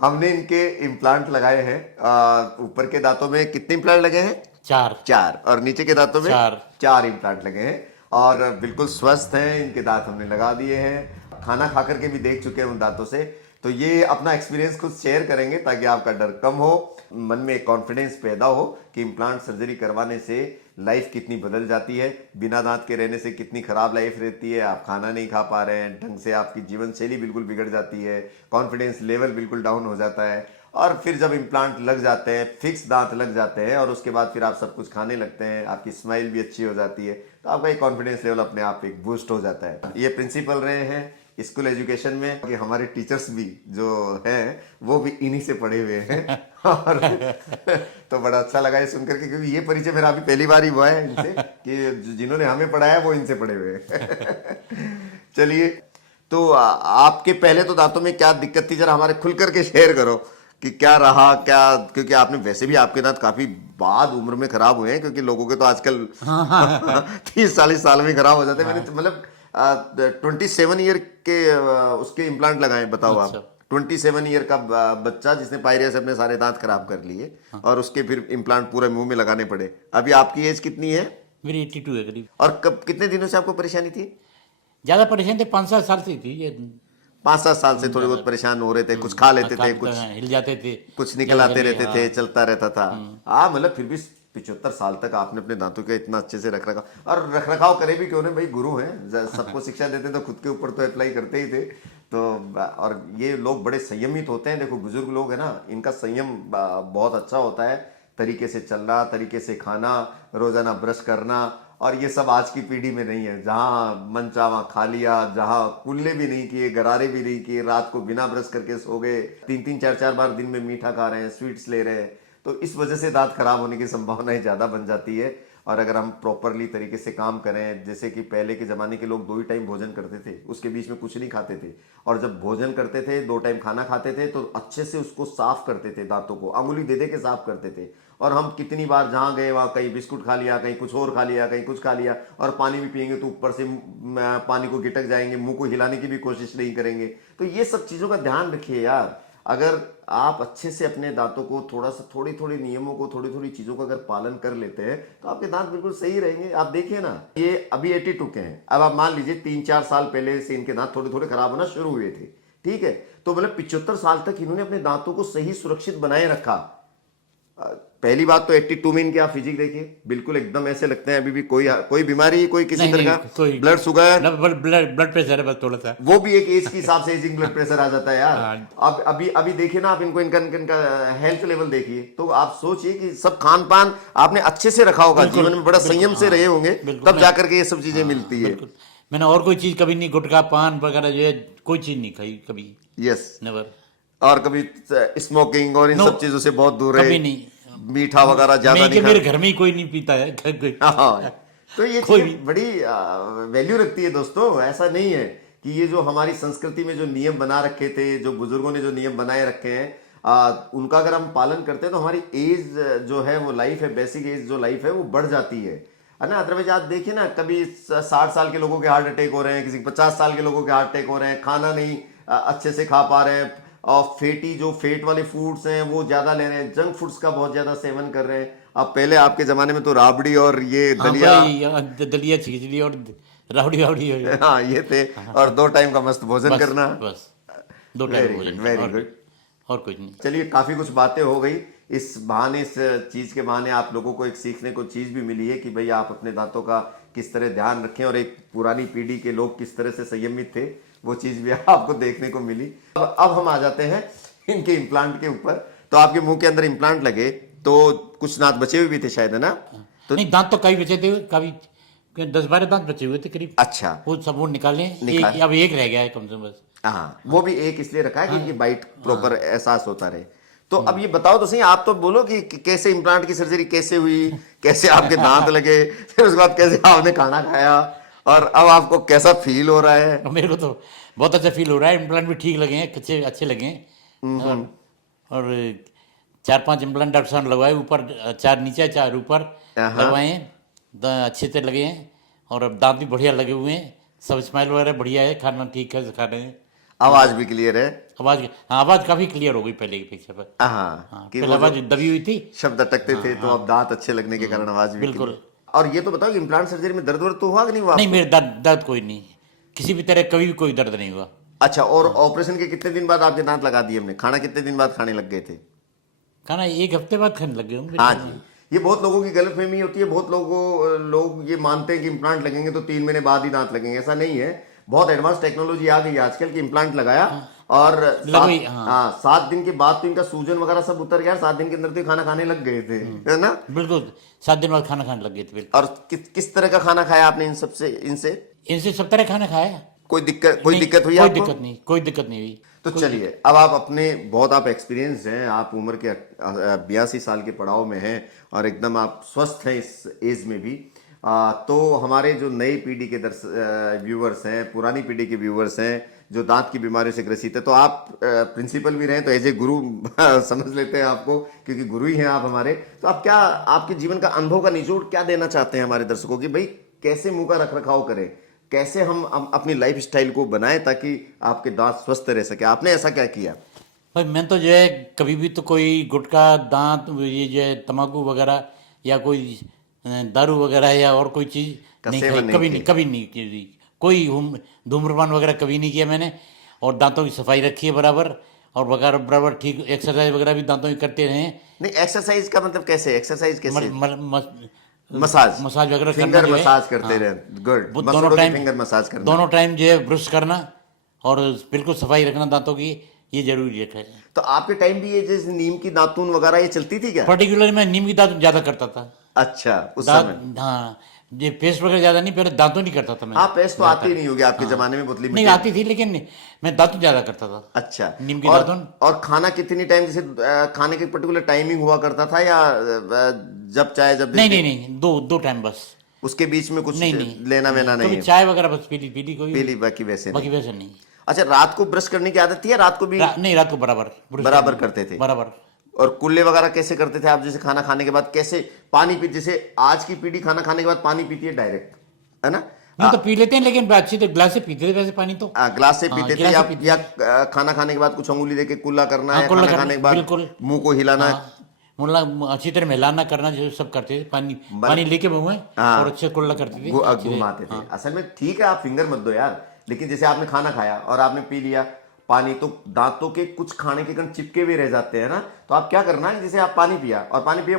हमने इनके इम्प्लांट लगाए हैं। ऊपर के दांतों में कितने इम्प्लांट लगे हैं? चार। चार। और नीचे के दांतों में चार। चार इम्प्लांट लगे हैं। और बिल्कुल स्वस्थ हैं, इनके दांत हमने लगा दिए हैं। खाना खा करके भी देख चुके हैं उन दांतों से। तो ये अपना एक्सपीरियंस खुद शेयर करेंगे ताकि आपका डर कम हो, मन में एक कॉन्फिडेंस पैदा हो कि इम्प्लांट सर्जरी करवाने से लाइफ कितनी बदल जाती है, बिना दांत के रहने से कितनी खराब लाइफ रहती है, आप खाना नहीं खा पा रहे हैं ढंग से, आपकी जीवन शैली बिल्कुल बिगड़ जाती है, कॉन्फिडेंस लेवल बिल्कुल डाउन हो जाता है। और फिर जब इम्प्लांट लग जाते हैं, फिक्स दांत लग जाते हैं और उसके बाद फिर आप सब कुछ खाने लगते हैं, आपकी स्माइल भी अच्छी हो जाती है, तो आपका एक कॉन्फिडेंस लेवल अपने आप एक बूस्ट हो जाता है। ये प्रिंसिपल रहे हैं स्कूल एजुकेशन में कि हमारे टीचर्स भी जो हैं वो भी इन्हीं से पढ़े हुए हैं। और तो बड़ा अच्छा लगा ये सुनकर के, क्योंकि ये परिचय मेरा अभी पहली बार ही हुआ है इनसे कि जिन्होंने हमें पढ़ाया वो इनसे पढ़े हुए हैं। चलिए, तो आपके पहले तो दांतों में क्या दिक्कत थी, जरा हमारे खुल करके शेयर करो कि क्या रहा क्या, क्योंकि आपने वैसे भी आपके दांत काफी बाद उम्र में खराब हुए हैं, क्योंकि लोगों के तो आजकल हाँ हाँ 30-40 साल में खराब हो जाते हैं। मैंने हाँ। तो मतलब 27 ईयर के उसके इम्प्लांट लगाए, बताओ आप। अच्छा। 27 ईयर का बच्चा जिसने पायरिया से अपने सारे दांत खराब कर लिए हाँ, और उसके फिर इम्प्लांट पूरे मुंह में लगाने पड़े। अभी आपकी एज कितनी है? मेरी 82 है करीब। और कब कितने दिनों से आपको परेशानी थी? ज्यादा परेशान थे, 5-7 साल से थी ये। 5-7 साल से थोड़े ज्यादा। बहुत परेशान हो रहे थे, कुछ खा लेते थे, खाते कुछ हिल जाते थे। कुछ जल निकल आते गले, रहते हाँ। थे, चलता रहता था। हाँ, मतलब फिर भी 75 साल तक आपने अपने दांतों का इतना अच्छे से रख रखा, और रख रखाव करे भी क्यों नहीं भाई, गुरु हैं, सबको शिक्षा देते तो खुद के ऊपर तो अप्लाई करते ही थे। तो और ये लोग बड़े संयमित होते हैं, देखो बुजुर्ग लोग है ना, इनका संयम बहुत अच्छा होता है। तरीके से चलना, तरीके से खाना, रोजाना ब्रश करना, और ये सब आज की पीढ़ी में नहीं है, जहाँ मन चाहा खा लिया, जहाँ कुल्ले भी नहीं किए, गरारे भी नहीं किए, रात को बिना ब्रश करके सो गए, 3-3 4-4 बार दिन में मीठा खा रहे हैं, स्वीट्स ले रहे हैं। तो इस वजह से दांत खराब होने की संभावनाएं ज़्यादा बन जाती है। और अगर हम प्रॉपरली तरीके से काम करें, जैसे कि पहले के ज़माने के लोग 2 ही टाइम भोजन करते थे, उसके बीच में कुछ नहीं खाते थे, और जब भोजन करते थे 2 टाइम खाना खाते थे तो अच्छे से उसको साफ करते थे, दांतों को अंगुली दे दे के साफ करते थे। और हम कितनी बार जहाँ गए वहाँ कहीं बिस्कुट खा लिया, कहीं कुछ और खा लिया, कहीं कुछ खा लिया, और पानी भी पियेंगे तो ऊपर से पानी को गिटक जाएंगे, मुंह को हिलाने की भी कोशिश नहीं करेंगे। तो ये सब चीज़ों का ध्यान रखिए यार। अगर आप अच्छे से अपने दांतों को थोड़ा सा, थोड़ी थोड़ी नियमों को, थोड़ी थोड़ी चीज़ों का अगर पालन कर लेते हैं तो आपके दांत बिल्कुल सही रहेंगे। आप देखिए ना, ये अभी 82 के हैं, अब आप मान लीजिए 3-4 साल पहले से इनके दांत थोड़े थोड़े खराब होना शुरू हुए थे, ठीक है? तो मतलब 75 साल तक इन्होंने अपने दांतों को सही सुरक्षित बनाए रखा। पहली बात तो 82 में इनके आप फिजिक देखिए, बिल्कुल एकदम ऐसे लगते हैं अभी भी कोई कोई बीमारी, कोई किसी नहीं तरह नहीं, का कोई blood sugar, blood blood pressure है बस थोड़ा सा। वो भी एक एज के हिसाब से एजिंग ब्लड प्रेशर आ जाता है यार। हाँ। अब अभी अभी देखिए ना आप इनको, इनका इनका हेल्थ लेवल देखिए, तो आप सोचिए कि सब खान पान आपने अच्छे से रखा होगा, बिल्कुल जीवन में बड़ा बिल्कुल, संयम से हाँ। रहे होंगे, बिल्कुल तब मैं, जाकर के ये सब चीजें हाँ मिलती है। बिल्कुल। मैंने और कोई चीज़ कभी नहीं, गुटखा पान वगैरह जो है कोई चीज़ नहीं खाई कभी। यस। नेवर। और कभी स्मोकिंग और इन नो, सब चीजों से बहुत दूर रहे, कभी नहीं। मीठा वगैरह ज्यादा मैं नहीं क्या, मेरे खाना। घर में ही कोई नहीं पीता है हाँ, तो ये कोई भी। चीजें बड़ी वैल्यू रखती है दोस्तों। ऐसा नहीं है कि ये जो हमारी संस्कृति में जो नियम बना रखे थे, जो बुजुर्गों ने जो नियम बनाए रखे हैं, उनका अगर हम पालन करते हैं तो हमारी एज जो है, वो लाइफ है, बेसिक एज जो लाइफ है वो बढ़ जाती है ना। अदरवाइज आप देखिए ना, कभी 60 साल के लोगों के हार्ट अटैक हो रहे हैं, किसी 50 साल के लोगों के हार्ट अटैक हो रहे हैं, खाना नहीं अच्छे से खा पा रहे हैं, और फेटी जो फेट वाले फूड्स हैं वो ज्यादा ले रहे हैं, जंक फूड्स का बहुत ज्यादा सेवन कर रहे हैं। अब पहले आपके जमाने में तो राबड़ी और ये हाँ दलिया, भाई, दलिया खिचड़ी और रावड़ी वावड़ी हाँ ये थे, और 2 टाइम का मस्त भोजन बस करना। बस, 2 टाइम वेरी गुड, भोजन करना वेरी और कुछ, गुड। और कुछ नहीं। चलिए, काफी कुछ बातें हो गई इस बहाने, इस चीज के बहाने आप लोगों को एक सीखने को चीज भी मिली है कि भाई आप अपने दांतों का किस तरह ध्यान रखें, और एक पुरानी पीढ़ी के लोग किस तरह से संयमित थे, वो चीज भी आपको देखने को मिली। अब हम आ जाते हैं इनके इम्प्लांट के ऊपर। तो आपके मुंह के अंदर इम्प्लांट लगे तो कुछ दांत बचे हुए भी थे शायद, है ना? तो नहीं, दांत तो कई बचे थे, कभी 10-12 दांत बचे हुए थे करीब। अच्छा, वो सब वो निकाले, निकाल, एक अब एक रह गया है कम से कम बस। हाँ वो भी एक इसलिए रखा है कि हाँ इनकी बाइट प्रॉपर हाँ। एहसास होता रहे। तो अब ये बताओ तो सही, आप तो बोलो कि कैसे इम्प्लांट की सर्जरी कैसे हुई, कैसे आपके दांत लगे, फिर उसके बाद कैसे आपने खाना खाया, और अब आपको कैसा फील हो रहा है? और मेरे को तो बहुत अच्छा फील हो रहा है, इम्प्लांट भी ठीक लगे हैं, अच्छे अच्छे लगे हैं। और 4-5 इम्प्लांट डॉक्टर साहब ने लगवाए, ऊपर 4 नीचे 4 ऊपर हाँ, लगवाए हैं। अच्छे से लगे हैं, और अब दांत भी बढ़िया लगे हुए हैं, सब स्माइल वगैरह बढ़िया है, खाना ठीक है खा रहे हैं। आवाज भी क्लियर है। आवाज, हाँ, आवाज काफी क्लियर हो गई पहले की अपेक्षा पर। हाँ हाँ, कि पहले वो आवाज जो दबी हुई थी। शब्द अटकते थे तो अब दांत अच्छे लगने के कारण आवाज भी बिल्कुल। क्लियर। और ये तो बताओ कि इम्प्लांट सर्जरी में दर्द वर्द तो हुआ कि नहीं हुआ नहीं, आपको? मेरे दर्द दर्द कोई नहीं, किसी भी तरह कभी भी कोई दर्द नहीं हुआ। अच्छा, और ऑपरेशन के कितने दिन बाद आपके दांत लगा दिए हमने? खाना कितने दिन बाद खाने लग गए थे? खाना 1 हफ्ते बाद खाने लग गए होंगे। हाँ जी, ये बहुत लोगों की गलतफहमी होती है। बहुत लोग ये मानते हैं कि इम्प्लांट लगेंगे तो 3 महीने बाद ही दांत लगेंगे। ऐसा नहीं है। बहुत एडवांस टेक्नोलॉजी आ गई है आजकल कि इम्प्लांट लगाया और लगोई, 7 दिन के बाद तो इनका सूजन वगैरह सब उतर गया। 7 दिन के अंदर तो ये खाना खाने लग गए थे, है ना? बिल्कुल 7 दिन बाद खाना खाने लग गए थे, बिल्कुल। और किस तरह का खाना खाया आपने इनसे? इनसे सब तरह खाना खाया। कोई नहीं, दिक्कत हुई कोई आपको? दिक्कत नहीं, कोई दिक्कत नहीं हुई। तो चलिए, अब आप बहुत एक्सपीरियंस हैं। आप उम्र के 82 साल के पड़ाव में हैं और एकदम आप स्वस्थ हैं इस एज में भी। तो हमारे जो नई पीढ़ी के व्यूअर्स हैं, पुरानी पीढ़ी के व्यूअर्स हैं जो दांत की बीमारी से ग्रसित है, तो आप प्रिंसिपल भी रहे तो एज ए गुरु समझ लेते हैं आपको, क्योंकि गुरु ही हैं आप हमारे। तो आप क्या, आपके जीवन का अनुभव का निचोड़ क्या देना चाहते हैं हमारे दर्शकों की? भाई कैसे मुंह का रख रखाव करें, कैसे हम अपनी लाइफ स्टाइल को बनाएं ताकि आपके दांत स्वस्थ रह सके? आपने ऐसा क्या किया? भाई मैं तो जो है कभी भी तो कोई गुटखा, दांत, ये जो है तम्बाकू वगैरह या कोई दारू वगैरह या और कोई चीज़ का नहीं सेवन खाई, नहीं कभी किया? नहीं, कभी नहीं की। कोई धूम्रपान वगैरह कभी नहीं किया मैंने। और दांतों की सफाई रखी है बराबर, और बराबर बराबर ठीक एक्सरसाइज वगैरह भी दांतों की करते रहे हैं। नहीं, एक्सरसाइज का मतलब कैसे? एक्सरसाइज कैसे? मल, मल, मस, मसाज? मसाज वगैरह करना फिंगर जो है। मसाज करते हाँ, रहे, गुड। वो दोनों मसूड़ों की टाइम, फिंगर मसाज करना। दोनों टाइम जो है ब्रश करना और बिल्कुल सफाई रखना दांतों की, ये जरूरी है। तो आपके टाइम भी ये जैसे नीम की दातून वगैरह ये चलती थी क्या? पर्टिकुलर मैं नीम की दांत ज़्यादा करता था। अच्छा, उस समय। दांत, हाँ, ये पेस्ट वगैरह ज़्यादा नहीं, पहले दांतों नहीं करता था मैं। हाँ, पेस्ट तो आती ही ज़्यादातर, नहीं होगी आपके हाँ, जमाने में, बुतली नहीं मिट्टी। आती थी, लेकिन मैं दांतों ज़्यादा करता था। अच्छा। नीम की और दातुन। और खाना कितनी टाइम, जैसे खाने की पर्टिकुलर टाइमिंग हुआ करता था या जब चाहे जब नहीं देखते? नहीं नहीं, दो दो टाइम बस। उसके बीच में कुछ नहीं नहीं लेना वेना नहीं कभी है? चाय वगैरह बस पीली पीली कोई, पीली, बाकी वैसे बाकी नहीं। वैसे नहीं। अच्छा, रात को ब्रश करने की आदत थी या रात को भी नहीं, रात को बराबर ब्रश बराबर करना, करते थे? बराबर। और कुल्ले वगैरह कैसे करते थे आप? जैसे खाना खाने के बाद कैसे पानी पी, जैसे आज की पीढ़ी खाना खाने के बाद पानी पीती है डायरेक्ट, है ना? नहीं तो पी लेते हैं, लेकिन अच्छी तो ग्लास से पीते थे वैसे पानी तो। ग्लास से हाँ, पीते थे गिलास या, से पीते खाना खाने के बाद कुछ अंगुली लेके कुल्ला करना हाँ, है, कुल्ला खाना करना, खाने के बाद बिल्कुल। मुंह को हिलाना है? हाँ, मुल्ला अच्छी तरह मिलाना करना जो सब करते थे, पानी बल- पानी लेके मुंह में हाँ, और अच्छे कुल्ला करते थे अच्छी तरह। घुमाते थे। हाँ, असल में ठीक है, आप फिंगर मत दो यार, लेकिन जैसे आपने खाना खाया और आपने पी लिया पानी, तो दांतों के कुछ खाने के कण चिपके हुए रह जाते हैं ना। तो आप क्या करना है, जैसे आप पानी पिया और पानी पिया,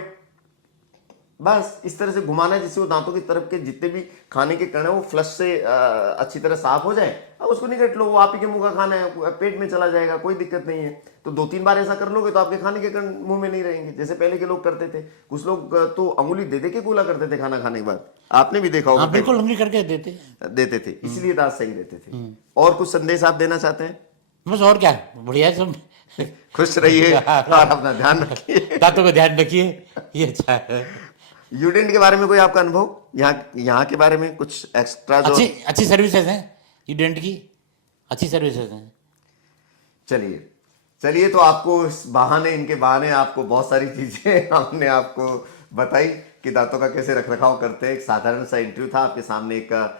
बस इस तरह से घुमाना है जिससे वो दांतों की तरफ के जितने भी खाने के कण है वो फ्लश से अच्छी तरह साफ हो जाए। अब उसको निगट लो, वो आप ही के मुंह का खाना है, पेट में चला जाएगा, कोई दिक्कत नहीं है। तो 2-3 बार ऐसा कर लोगे तो आपके खाने के कण मुंह में नहीं रहेंगे, जैसे पहले के लोग करते थे। कुछ लोग तो अंगुली दे दे के कूला करते थे खाना खाने के बाद, आपने भी देखा होगा। हाँ, बिल्कुल उंगली करके देते। थे, इसलिए दांत सही रहते थे। और कुछ संदेश आप देना चाहते हैं? बस और क्या, बढ़िया है सब। खुश रहिए और अपना ध्यान रखिए। दांतों का ध्यान रखिए, ये अच्छा है। यूडेंट के बारे में कोई आपका अनुभव, यहाँ के बारे में कुछ एक्स्ट्रा जो? अच्छी अच्छी सर्विसेज हैं यूडेंट की, अच्छी सर्विसेज हैं। चलिए तो आपको इनके बहाने आपको बहुत सारी चीजें हमने आपको बताई कि दांतों का कैसे रखरखाव करते हैं। एक साधारण सा इंटरव्यू था, आपके सामने एक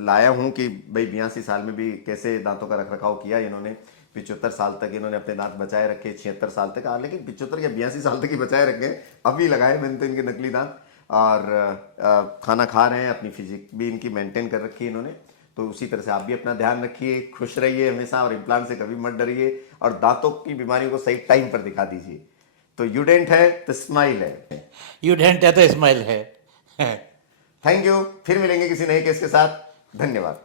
लाया हूं कि भाई 82 साल में भी कैसे दांतों का रखरखाव किया इन्होंने। 75 साल तक इन्होंने अपने दांत बचाए रखे, 76 साल तक, लेकिन 75 या 82 साल तक ही बचाए रखे। अभी लगाए मैंने तो इनके नकली दांत, और खाना खा रहे हैं, अपनी फिजिक भी इनकी मेंटेन कर रखी है इन्होंने। तो उसी तरह से आप भी अपना ध्यान रखिए, खुश रहिए हमेशा, और इम्प्लांट से कभी मत डरिए, और दांतों की बीमारियों को सही टाइम पर दिखा दीजिए। तो यूडेंट है तो स्माइल है, यूडेंट है तो स्माइल है। Thank you. फिर मिलेंगे किसी नए केस के साथ। धन्यवाद।